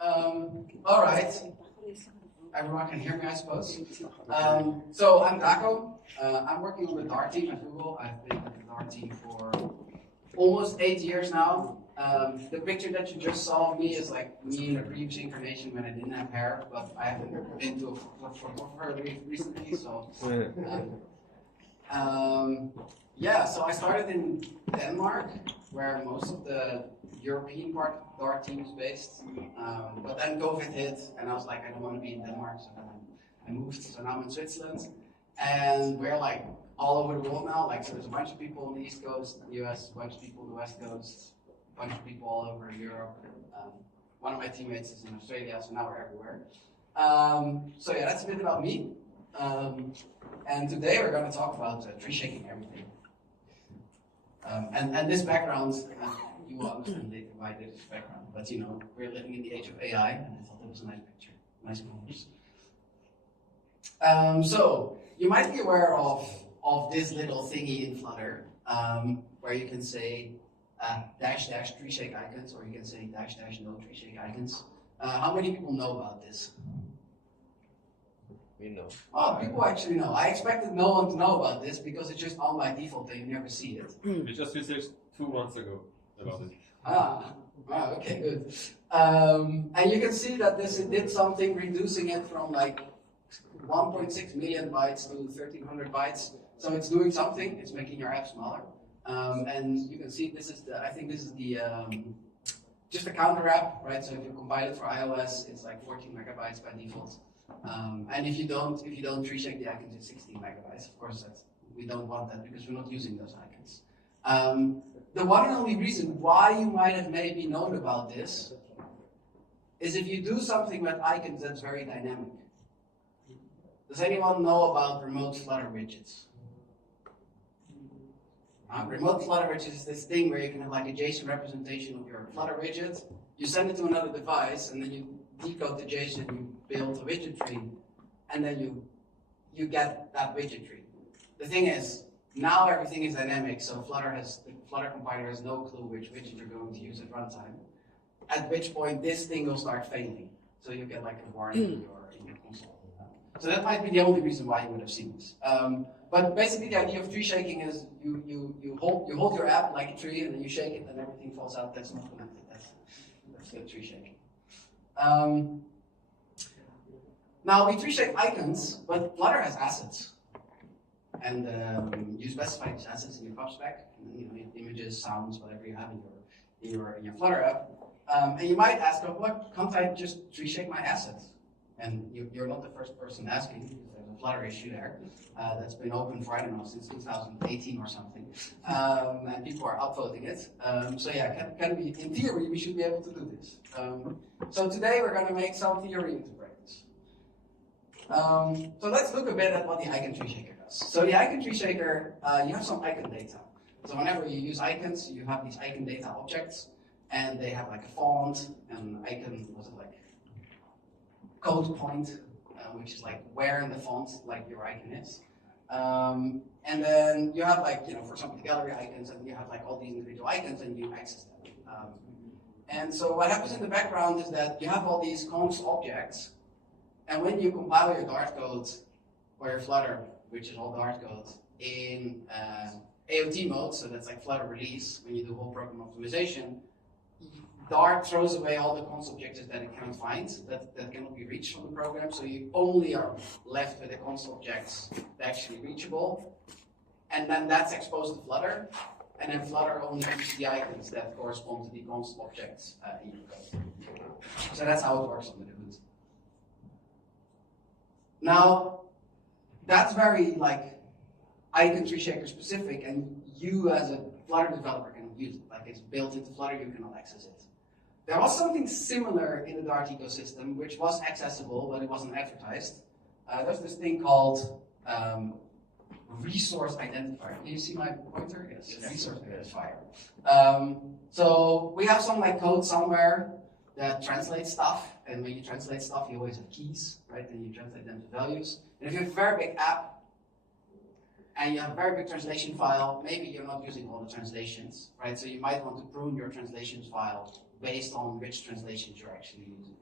All right. Everyone can hear me, I suppose. So I'm Daco. I'm working on the Dart team at Google. I've been at the Dart team for almost 8 years now. The picture that you just saw of me is like me in a previous incarnation when I didn't have hair, but I haven't been to a photographer recently, so. Yeah, so I started in Denmark, where most of the European part of the Dart team is based. But then COVID hit, and I was like, I don't want to be in Denmark, so then I moved. So now I'm in Switzerland, and we're like all over the world now. Like, so there's a bunch of people on the East Coast, the US, a bunch of people on the West Coast, a bunch of people all over Europe. One of my teammates is in Australia, so now we're everywhere. So yeah, that's a bit about me. And today we're going to talk about tree shaking everything. And this background, you will understand later why this background. But you know, we're living in the age of AI, and I thought that was a nice picture, nice colors. So you might be aware of this little thingy in Flutter, where you can say dash dash tree shake icons, or you can say dash dash no tree shake icons. How many people know about this? We know. Oh, people actually know. I expected no one to know about this because it's just on by default that you never see it. We just researched 2 months ago about it. Okay, good. And you can see that this did something, reducing it from like 1.6 million bytes to 1,300 bytes. So it's doing something. It's making your app smaller. And you can see this is the. I think this is the just a counter app, right? So if you compile it for iOS, it's like 14 megabytes by default. And if you don't tree shake the icons, it's 16 megabytes. Of course, we don't want that because we're not using those icons. The one and only reason why you might have maybe known about this is if you do something with icons that's very dynamic. Does anyone know about remote Flutter widgets? Remote Flutter widgets is this thing where you can have like a JSON representation of your Flutter widget. You send it to another device, and then you decode the JSON, you build a widget tree, and then you get that widget tree. The thing is, now everything is dynamic, so the Flutter compiler has no clue which widget you're going to use at runtime. At which point this thing will start failing, so you get like a warning in your console. So that might be the only reason why you would have seen this. But basically, the idea of tree shaking is you hold your app like a tree, and then you shake it, and everything falls out. That's not connected. That's the tree shaking. Now we tree shake icons, but Flutter has assets, and you specify these assets in your pub spec, and, you know, images, sounds, whatever you have in your Flutter app. And you might ask, oh, what can't I just tree shake my assets? And you're not the first person asking, because there's a Flutter issue there that's been open for, I don't know, since 2018 or something. And people are upvoting it. So yeah, can we, in theory, we should be able to do this. So today we're going to make some theory into practice. So let's look a bit at what the icon tree shaker does. So the icon tree shaker, you have some icon data. So whenever you use icons, you have these icon data objects, and they have like a font, and icon, was it like code point, which is like where in the font like your icon is. And then you have like, you know, for example, the gallery icons, and you have like all these individual icons, and you access them. And so what happens in the background is that you have all these const objects, and when you compile your Dart code or your Flutter, which is all Dart code, in AOT mode, so that's like Flutter release, when you do whole program optimization, Dart throws away all the const objects that it cannot find, that cannot be reached from the program, so you only are left with the const objects that are actually reachable, and then that's exposed to Flutter, and then Flutter only uses the icons that correspond to the const objects in your code. So that's how it works under the hood. Now, that's very like icon tree shaker specific, and you as a Flutter developer can use it. Like it's built into Flutter, you cannot access it. There was something similar in the Dart ecosystem, which was accessible, but it wasn't advertised. There's this thing called resource identifier. Can you see my pointer? Yes, resource identifier. So we have some like code somewhere that translates stuff, and when you translate stuff, you always have keys, right? And you translate them to values. And if you have a very big app, and you have a very big translation file, maybe you're not using all the translations, right? So you might want to prune your translations file based on which translations you're actually using.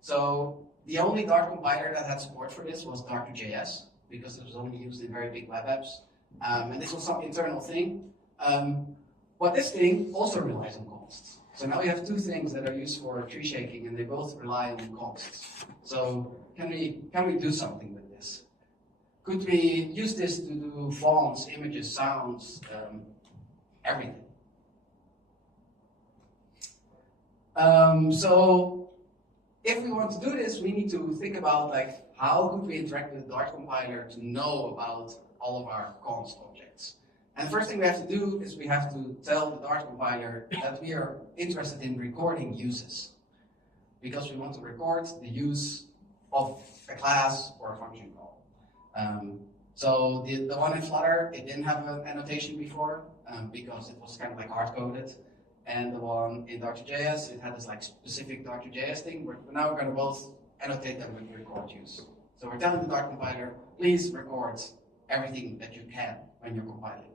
So the only Dart compiler that had support for this was Dart2JS, because it was only used in very big web apps. And this was some internal thing. But this thing also relies on consts. So now we have two things that are used for tree shaking, and they both rely on consts. So can we do something with this? Could we use this to do fonts, images, sounds, everything? So if we want to do this, we need to think about like how could we interact with the Dart compiler to know about all of our const objects. And the first thing we have to do is we have to tell the Dart compiler that we are interested in recording uses, because we want to record the use of a class or a function call. So the one in Flutter, it didn't have an annotation before because it was kind of like hard-coded. And the one in Dart2JS, it had this like specific Dart2JS thing. But now we're going to both annotate them with record use. So we're telling the Dart compiler, please record everything that you can when you're compiling.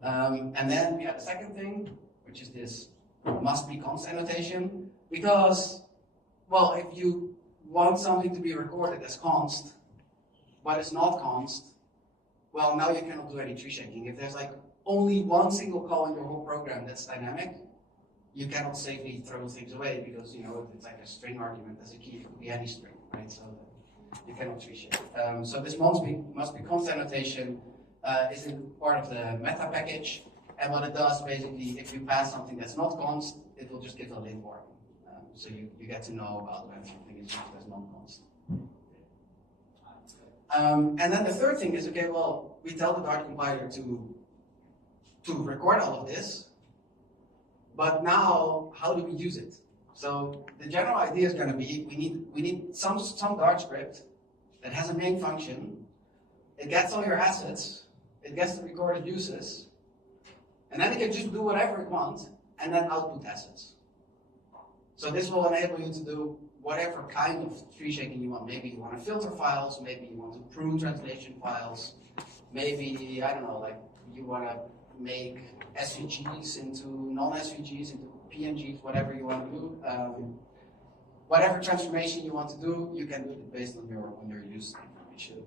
And then we have a second thing, which is this must be const annotation. Because, well, if you want something to be recorded as const, but it's not const, well, now you cannot do any tree shaking. If there's like only one single call in your whole program that's dynamic, you cannot safely throw things away because, you know, it's like a string argument as a key, it could be any string, right? So you cannot tree shake. So this must be const annotation is in part of the meta package. And what it does, basically, if you pass something that's not const, it will just give a lint warning. So you get to know about when something is used as non-const. And then the third thing is, okay, well, we tell the Dart compiler to record all of this, but now how do we use it? So the general idea is going to be we need some Dart script that has a main function. It gets all your assets, it gets the recorded uses, and then it can just do whatever it wants and then output assets. So this will enable you to do whatever kind of tree shaking you want. Maybe you want to filter files, maybe you want to prune translation files, maybe, I don't know, like you want to make SVGs into non-SVGs, into PNGs, whatever you want to do. Whatever transformation you want to do, you can do it based on your use information.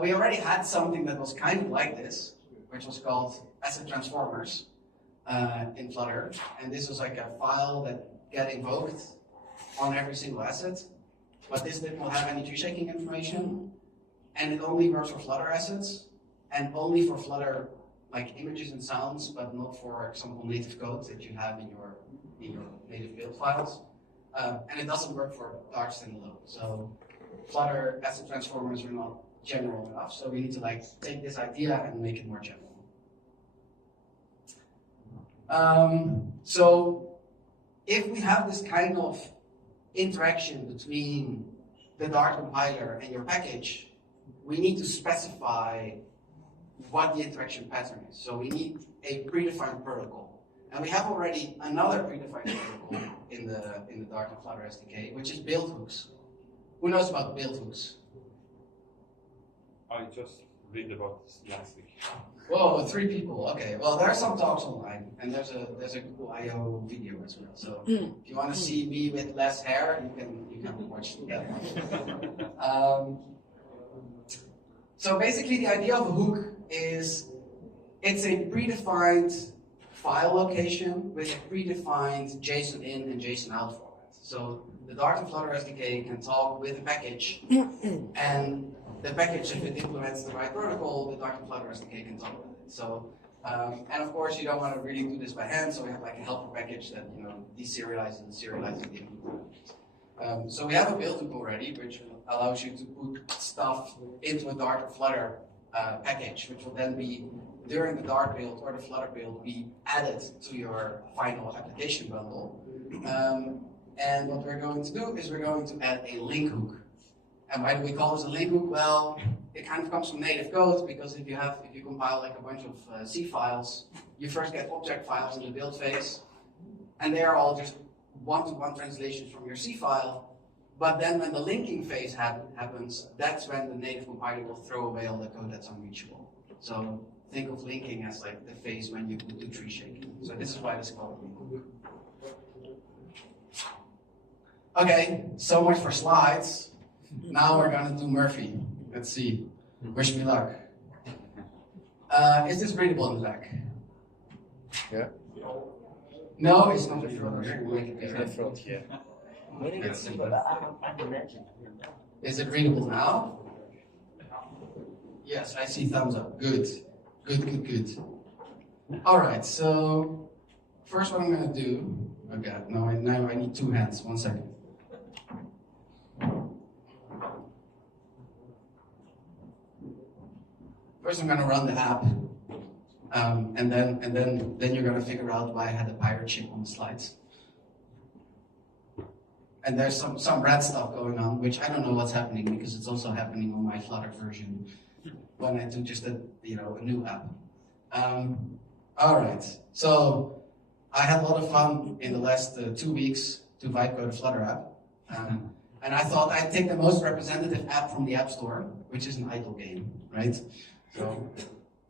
We already had something that was kind of like this, which was called asset transformers in Flutter. And this was like a file that get invoked on every single asset, but this did not have any tree shaking information, and it only works for Flutter assets, and only for Flutter like images and sounds, but not for example native code that you have in your native build files, and it doesn't work for Dart standalone. So Flutter asset transformers are not general enough, so we need to like take this idea and make it more general. So if we have this kind of interaction between the Dart compiler and your package, we need to specify what the interaction pattern is. So we need a predefined protocol. And we have already another predefined protocol in the Dart and Flutter SDK, which is build hooks. Who knows about build hooks? I just read about this last week. Whoa, 3 people. Okay. Well, there are some talks online, and there's a Google I/O video as well. So if you want to see me with less hair, you can watch that one. So basically, the idea of a hook is it's a predefined file location with a predefined JSON in and JSON out format. So the Dart and Flutter SDK can talk with a package, and the package, if it implements the right protocol, the Dart and Flutter SDK can talk with it. So, and of course, you don't want to really do this by hand, so we have like a helper package that deserializes and serializes the input. So we have a build hook already, which allows you to put stuff into a Dart or Flutter package, which will then be during the Dart build or the Flutter build be added to your final application bundle. And what we're going to do is we're going to add a link hook. And why do we call this a link hook? Well, it kind of comes from native code, because if you compile like a bunch of C files, you first get object files in the build phase, and they are all just one-to-one translations from your C file. But then when the linking phase happens, that's when the native compiler will throw away all the code that's unreachable. So think of linking as like the phase when you do tree shaking. So this is why it's called linking. Okay, so much for slides. Now we're gonna do Murphy. Let's see. Wish me luck. Is this readable in the back? Yeah. No, it's not a Flutter. We'll make it It's bigger. in front here. It's simple. Is it readable now? Yes, I see thumbs up. Good. Good. All right, so first what I'm gonna do, okay, now I need two hands, 1 second. First I'm gonna run the app, and then you're gonna figure out why I had a pirate ship on the slides. And there's some red stuff going on, which I don't know what's happening because it's also happening on my Flutter version when I do just a new app. All right, so I had a lot of fun in the last 2 weeks to vibe code a Flutter app, and I thought I'd take the most representative app from the App Store, which is an idle game, right? So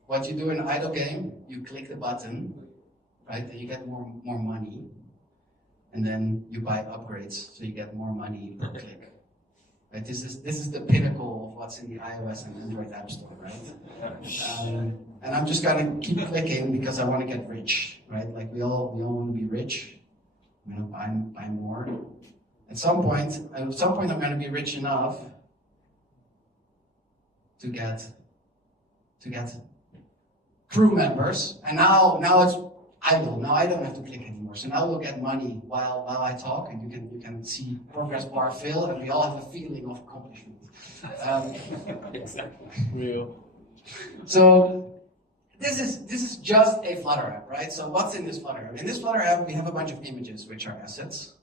what you do in an idle game, you click the button, right, and you get more money. And then you buy upgrades, so you get more money per click. Right? This is the pinnacle of what's in the iOS and Android App Store, right? And I'm just gonna keep clicking because I want to get rich, right? Like we all want to be rich. I'm gonna buy more. At some point, I'm gonna be rich enough to get crew members, and now it's idle. Now I don't have to click anymore. So now we'll get money while I talk, and you can see progress bar fill, and we all have a feeling of accomplishment. Exactly. Real. So this is just a Flutter app, right? So what's in this Flutter app? In this Flutter app, we have a bunch of images, which are assets.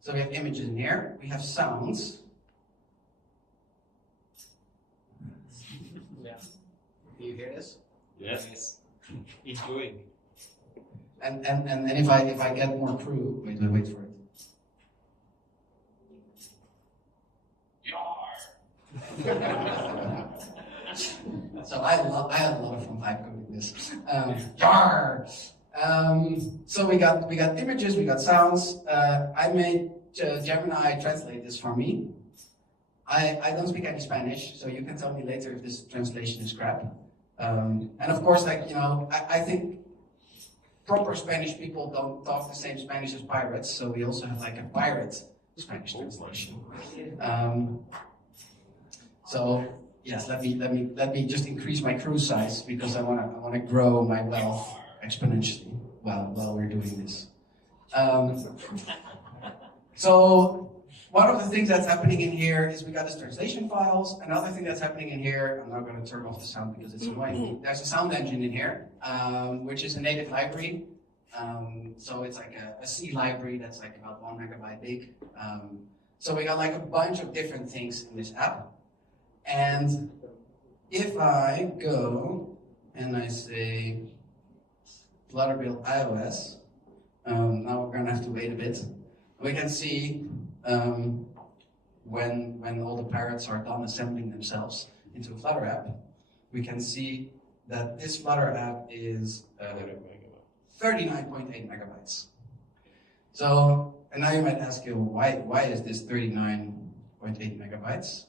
So we have images in here. We have sounds. Yeah. Do you hear this? Yes. Enjoying. And then if I get more crew, wait for it. So I had a lot of fun vibe coding this. Yar. So we got images, we got sounds. I made Gemini translate this for me. I don't speak any Spanish, so you can tell me later if this translation is crap. And of course, I think proper Spanish people don't talk the same Spanish as pirates, so we also have like a pirate Spanish translation. So yes, let me just increase my crew size because I want to grow my wealth exponentially while we're doing this. So one of the things that's happening in here is we got this translation files. Another thing that's happening in here, I'm not going to turn off the sound because it's annoying. There's a sound engine in here, which is a native library. So it's like a C library that's like about 1 megabyte big. So we got like a bunch of different things in this app. And if I go and I say Flutter build iOS, now we're going to have to wait a bit. We can see when all the parrots are done assembling themselves into a Flutter app, we can see that this Flutter app is 39.8 megabytes. So, and now you might ask you, why is this 39.8 megabytes?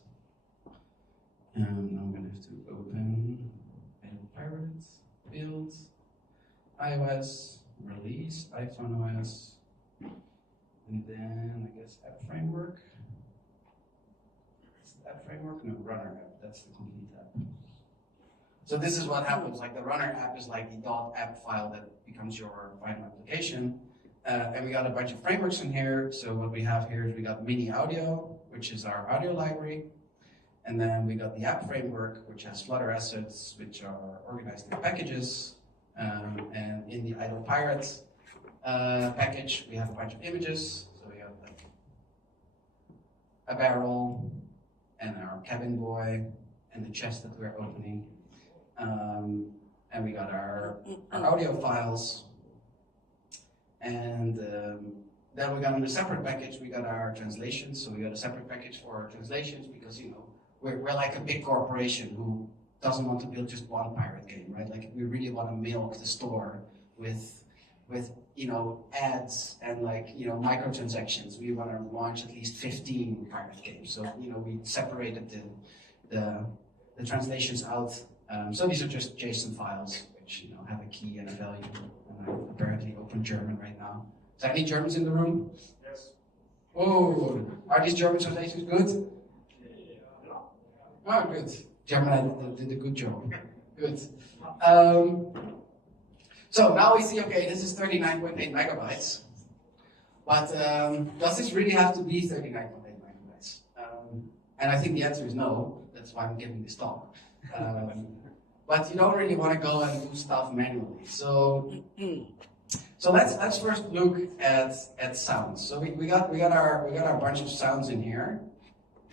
Now I'm going to have to open Pirates, build, iOS, release, iPhone OS, and then I guess app framework. Is it app framework? No, runner app. That's the complete app. So this is what happens. Like the runner app is like the .app file that becomes your final application. And we got a bunch of frameworks in here. So what we have here is we got mini audio, which is our audio library. And then we got the app framework, which has Flutter assets, which are organized in packages. And in the idle pirates package, we have a bunch of images. So we have like a barrel and our cabin boy and the chest that we're opening. And we got our audio files. And then we got in a separate package, we got our translations. So we got a separate package for our translations because, we're like a big corporation who doesn't want to build just one pirate game, right? Like we really want to milk the store with ads and microtransactions. We want to launch at least 15 pirate games. So we separated the translations out. So these are just JSON files which have a key and a value. And I apparently open German right now. Is there any Germans in the room? Yes. Oh, are these German translations good? Oh, good. German did a good job. Good. So now we see, okay, this is 39.8 megabytes. But does this really have to be 39.8 megabytes? And I think the answer is no. That's why I'm giving this talk. But you don't really want to go and do stuff manually. So let's first look at sounds. So we got our bunch of sounds in here.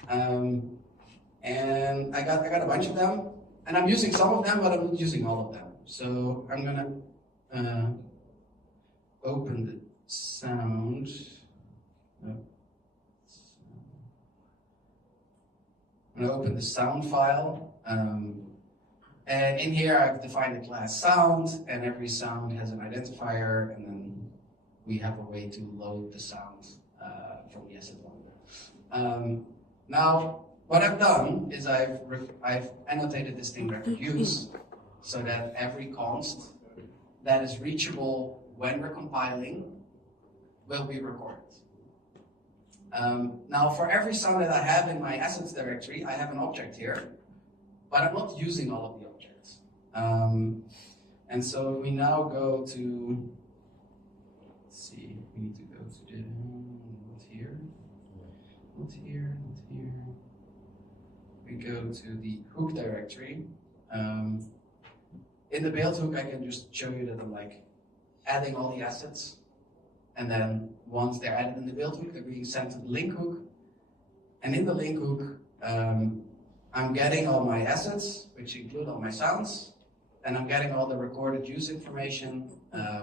And I got a bunch of them, and I'm using some of them, but I'm not using all of them. So I'm gonna open the sound. I'm gonna open the sound file, and in here I've defined a class sound, and every sound has an identifier, and then we have a way to load the sound from the asset loader. Now, what I've done is I've annotated this thing record use so that every const that is reachable when we're compiling will be recorded. Now, for every sound that I have in my assets directory, I have an object here, but I'm not using all of the objects. And so we now go to, let's see, we need to go to the, not here, not here, not here. We go to the hook directory. In the build hook, I can just show you that I'm adding all the assets. And then once they're added in the build hook, they're being sent to the link hook. And in the link hook, I'm getting all my assets, which include all my sounds. And I'm getting all the recorded use information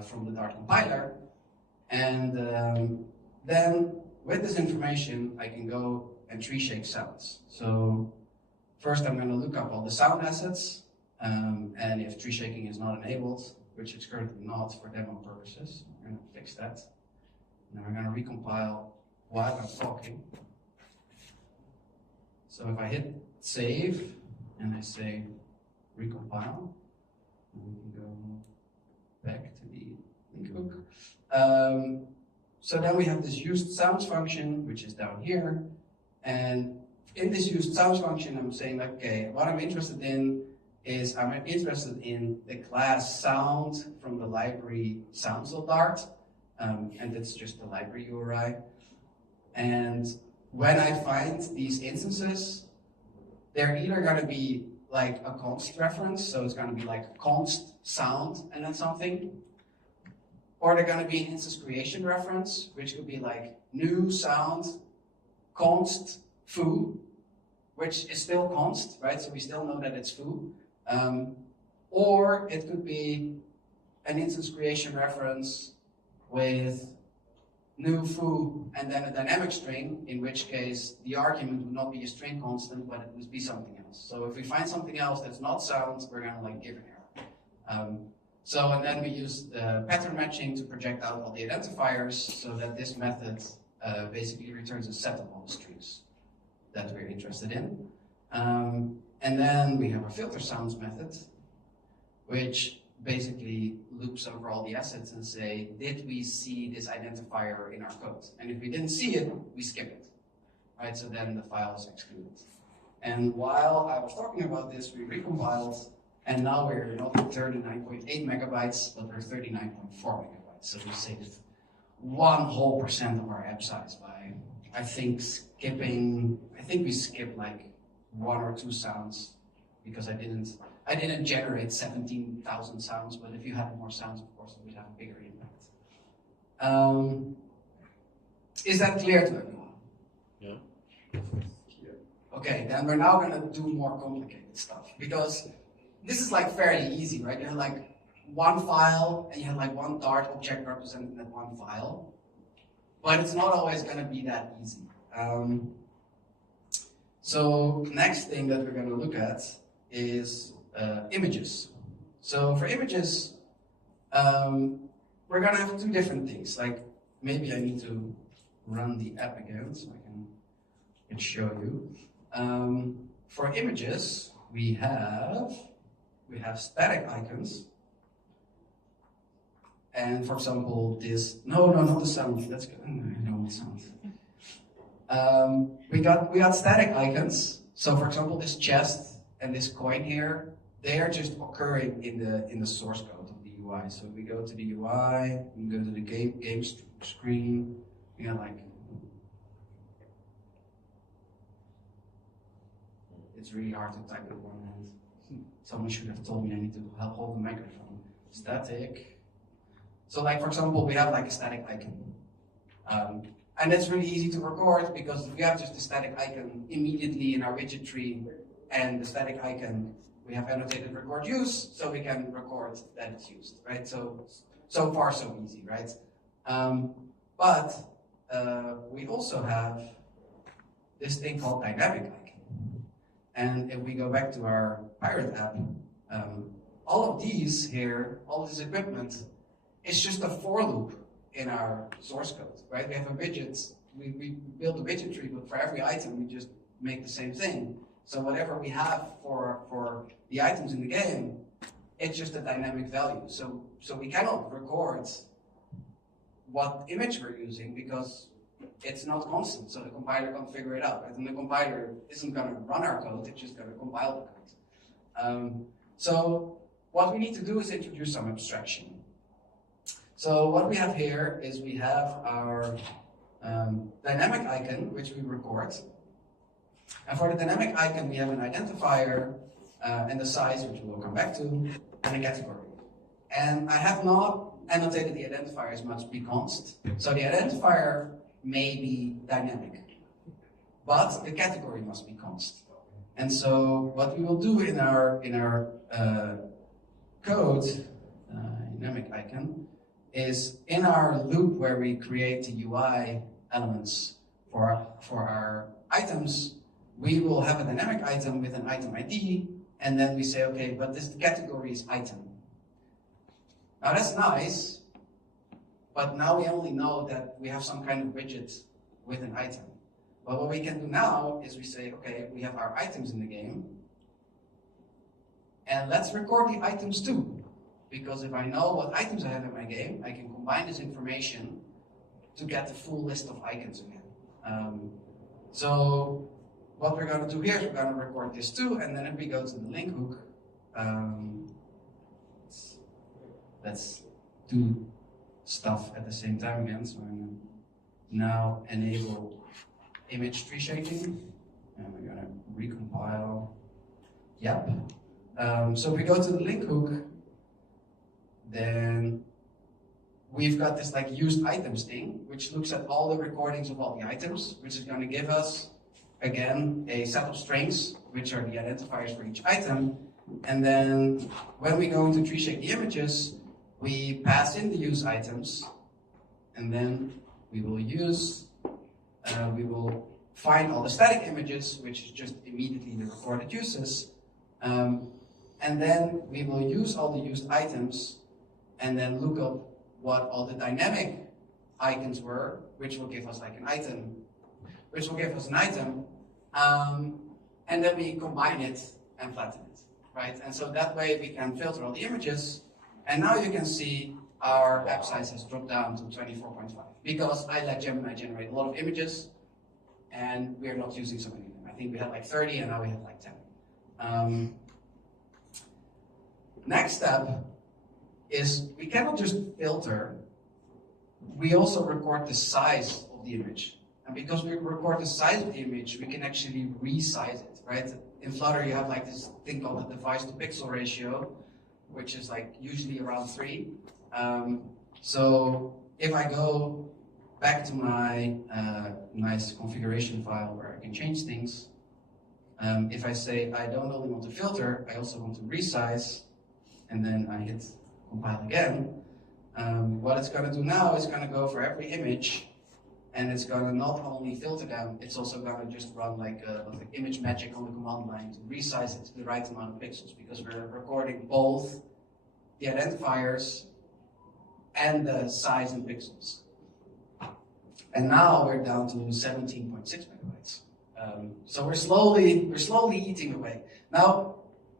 from the Dart compiler. And then with this information, I can go and tree shake sounds. So first, I'm going to look up all the sound assets, and if tree shaking is not enabled, which it's currently not for demo purposes, I'm going to fix that. And then we're going to recompile while I'm talking. So if I hit save, and I say recompile, and we can go back to the link hook. So then we have this used sounds function, which is down here, and in this used sounds function, I'm saying, okay, what I'm interested in is I'm interested in the class sound from the library sounds.dart, and it's just the library URI. And when I find these instances, they're either going to be like a const reference, so it's going to be like const sound and then something, or they're going to be an instance creation reference, which could be like new sound const foo, which is still const, right? So we still know that it's foo. Or it could be an instance creation reference with new foo and then a dynamic string, in which case the argument would not be a string constant, but it would be something else. So if we find something else that's not sound, we're going to give an error. And then we use the pattern matching to project out all the identifiers so that this method basically returns a set of all the strings that we're interested in. And then we have a filter sounds method, which basically loops over all the assets and say, did we see this identifier in our code? And if we didn't see it, we skip it, right? So then the file is excluded. And while I was talking about this, we recompiled, and now we're not at 39.8 megabytes, but we're 39.4 megabytes. So we saved 1% of our app size by, I think we skipped like 1 or 2 sounds, because I didn't generate 17,000 sounds, but if you had more sounds, of course, it would have a bigger impact. Is that clear to everyone? Yeah. Okay, then we're now going to do more complicated stuff, because this is like fairly easy, right? You have like one file, and you have like one Dart object representing that one file, but it's not always going to be that easy. So next thing that we're going to look at is images. So for images, we're gonna have two different things. Like maybe I need to run the app again so I can show you. For images, we have static icons. And for example, this, no, not the sound, that's good, I don't want sound. We got static icons. So for example, this chest and this coin here, they are just occurring in the source code of the UI. So we go to the UI, we go to the game screen, we got like, it's really hard to type with one hand. Someone should have told me I need to hold the microphone. Static. So like, for example, we have like a static icon. And it's really easy to record because we have just the static icon immediately in our widget tree, and the static icon, we have annotated record use, so we can record that it's used, right? So far so easy, right? But we also have this thing called dynamic icon. And if we go back to our Pirate app, all of these here, all this equipment, it's just a for loop in our source code, right? We have a widget, we build a widget tree, but for every item, we just make the same thing. So whatever we have for the items in the game, it's just a dynamic value. So we cannot record what image we're using because it's not constant. So the compiler can't figure it out, right? And the compiler isn't going to run our code, it's just going to compile the code. So what we need to do is introduce some abstraction. So what we have here is we have our dynamic icon, which we record. And for the dynamic icon, we have an identifier and the size, which we'll come back to, and a category. And I have not annotated the identifier as much const. So the identifier may be dynamic, but the category must be const. And so what we will do in our code, dynamic icon, is in our loop where we create the UI elements for our items, we will have a dynamic item with an item ID, and then we say, okay, but this category is item. Now that's nice, but now we only know that we have some kind of widget with an item. But what we can do now is we say, okay, we have our items in the game, and let's record the items too. Because if I know what items I have in my game, I can combine this information to get the full list of icons again. So what we're going to do here is we're going to record this too, and then if we go to the link hook, let's do stuff at the same time again. So I'm going to now enable image tree shaking, and we're going to recompile. Yep. So if we go to the link hook, then we've got this like used items thing, which looks at all the recordings of all the items, which is going to give us, again, a set of strings, which are the identifiers for each item. And then when we go into tree shake the images, we pass in the use items, and then we will find all the static images, which is just immediately the recorded uses. And then we will use all the used items and then look up what all the dynamic icons were, which will give us like an item, which will give us an item, and then we combine it and flatten it, right? And so that way we can filter all the images, and now you can see our app size has dropped down to 24.5 because I let Gemini generate a lot of images, and we're not using so many of them. I think we had like 30, and now we have like 10. Next step is we cannot just filter, we also record the size of the image. And because we record the size of the image, we can actually resize it, right? In Flutter, you have like this thing called the device to pixel ratio, which is like usually around 3. So if I go back to my nice configuration file where I can change things, if I say I don't only want to filter, I also want to resize, and then I hit compile again, what it's going to do now is going to go for every image and it's going to not only filter them, it's also going to just run like image magic on the command line to resize it to the right amount of pixels, because we're recording both the identifiers and the size in pixels. And now we're down to 17.6 megabytes. So we're slowly eating away. Now,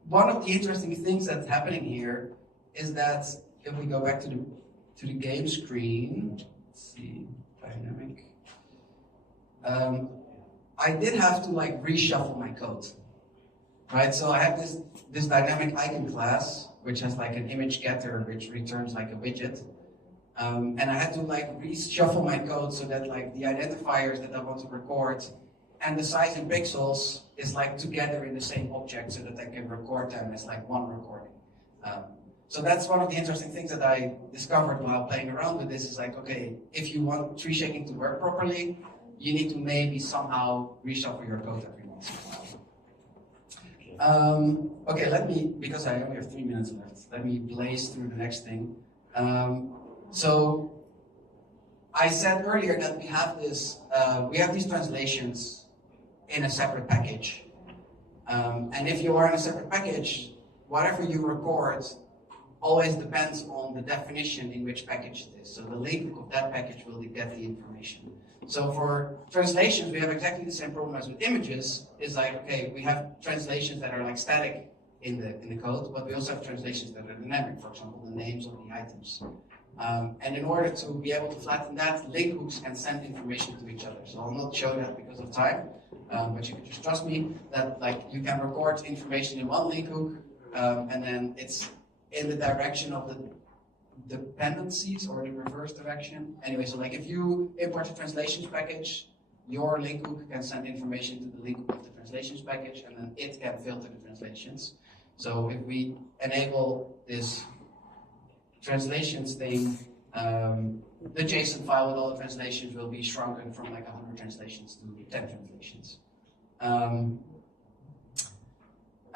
one of the interesting things that's happening here is that if we go back to the game screen, let's see, dynamic. I did have to like reshuffle my code, right? So I have this dynamic icon class, which has like an image getter, which returns like a widget. And I had to like reshuffle my code so that like the identifiers that I want to record and the size in pixels is like together in the same object so that I can record them as like one recording. So that's one of the interesting things that I discovered while playing around with this is like, okay, if you want tree shaking to work properly, you need to maybe somehow reshuffle your code every once in a while. Okay, let me, because I only have 3 minutes left, let me blaze through the next thing. So I said earlier that we have these translations in a separate package. And if you are in a separate package, whatever you record always depends on the definition in which package it is. So the link of that package will get the information. So for translations, we have exactly the same problem as with images. It's like, okay, we have translations that are like static in the code, but we also have translations that are dynamic, for example, the names of the items. And in order to be able to flatten that, link hooks can send information to each other. So I'll not show that because of time, but you can just trust me that like you can record information in one link hook, and then it's in the direction of the dependencies or the reverse direction. Anyway, so like if you import a translations package, your link hook can send information to the link hook of the translations package, and then it can filter the translations. So if we enable this translations thing, the JSON file with all the translations will be shrunken from like 100 translations to 10 translations.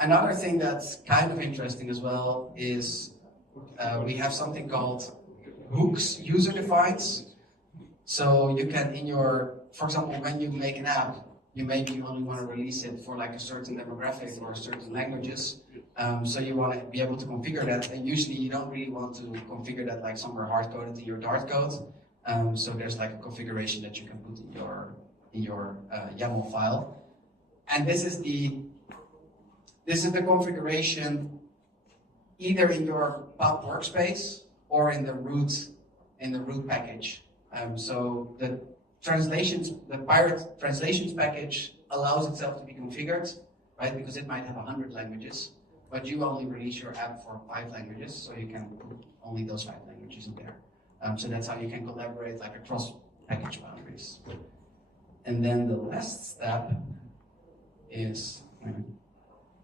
Another thing that's kind of interesting as well is we have something called hooks user defines. So you can for example, when you make an app, you maybe only want to release it for like a certain demographic or certain languages. So you want to be able to configure that, and usually you don't really want to configure that like somewhere hard-coded in your Dart code. So there's like a configuration that you can put in your YAML file, and this is the configuration either in your pub workspace or in the root package. So the Pirate translations package allows itself to be configured, right? Because it might have 100 languages, but you only release your app for 5 languages, so you can put only those 5 languages in there. So that's how you can collaborate like across package boundaries. And then the last step is,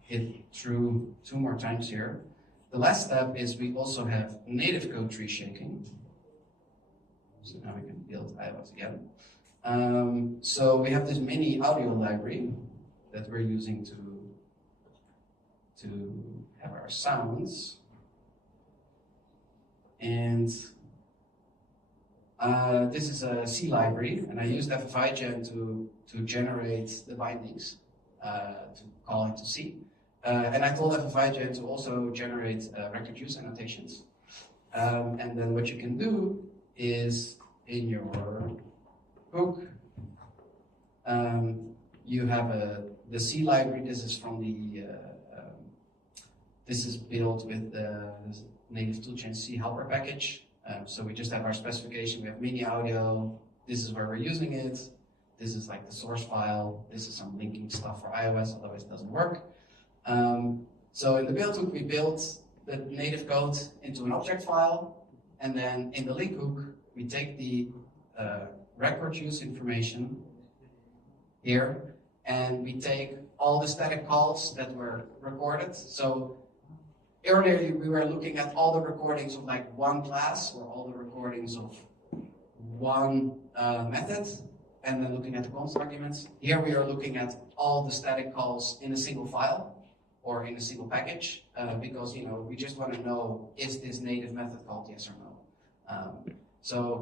hit through 2 more times here. The last step is we also have native code tree shaking. So now we can build iOS again. So we have this mini audio library that we're using to have our sounds. And this is a C library, and I used FFIGen to generate the bindings, to call it to C. And I told FFIGen to also generate record use annotations. And then what you can do is in your hook, you have the C library. This is from this is built with the native toolchain C helper package. So we just have our specification. We have mini audio. This is where we're using it. This is like the source file. This is some linking stuff for iOS, otherwise it doesn't work. So in the build hook, we built the native code into an object file, and then in the link hook, we take the record use information here, and we take all the static calls that were recorded. So earlier we were looking at all the recordings of like one class or all the recordings of one method, and then looking at the const arguments. Here we are looking at all the static calls in a single file or in a single package, because we just want to know, is this native method called yes or no?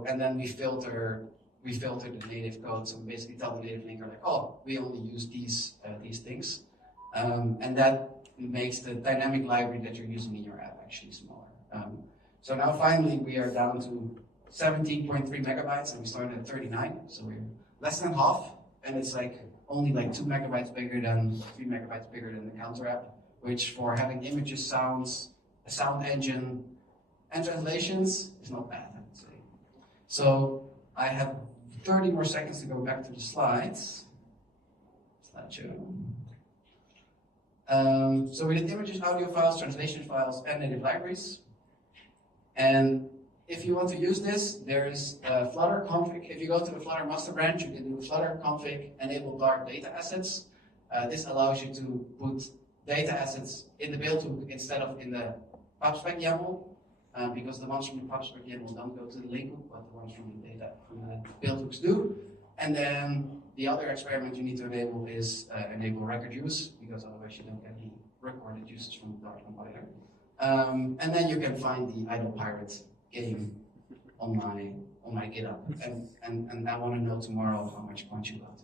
And then we filter we filter the native code, so we basically tell the native linker like, oh, we only use these things, and that makes the dynamic library that you're using in your app actually smaller. So now finally we are down to 17.3 megabytes, and we started at 39, so we're less than half, and it's like only like 2 megabytes bigger than 3 megabytes bigger than the counter app, which for having images, sounds, a sound engine, and translations is not bad, I would say. So I have 30 more seconds to go back to the slides. Slideshow. So we did images, audio files, translation files, and native libraries. And if you want to use this, there is a Flutter config. If you go to the Flutter master branch, you can do Flutter config enable Dart data assets. This allows you to put data assets in the build hook instead of in the PubSpec YAML, because the ones from the PubSpec YAML don't go to the link hook, but the ones from the build hooks do. And then the other experiment you need to enable is enable record use, because otherwise you don't get any recorded uses from the Dart compiler. And then you can find the Idle Pirate game on my GitHub, and I want to know tomorrow how much points you got.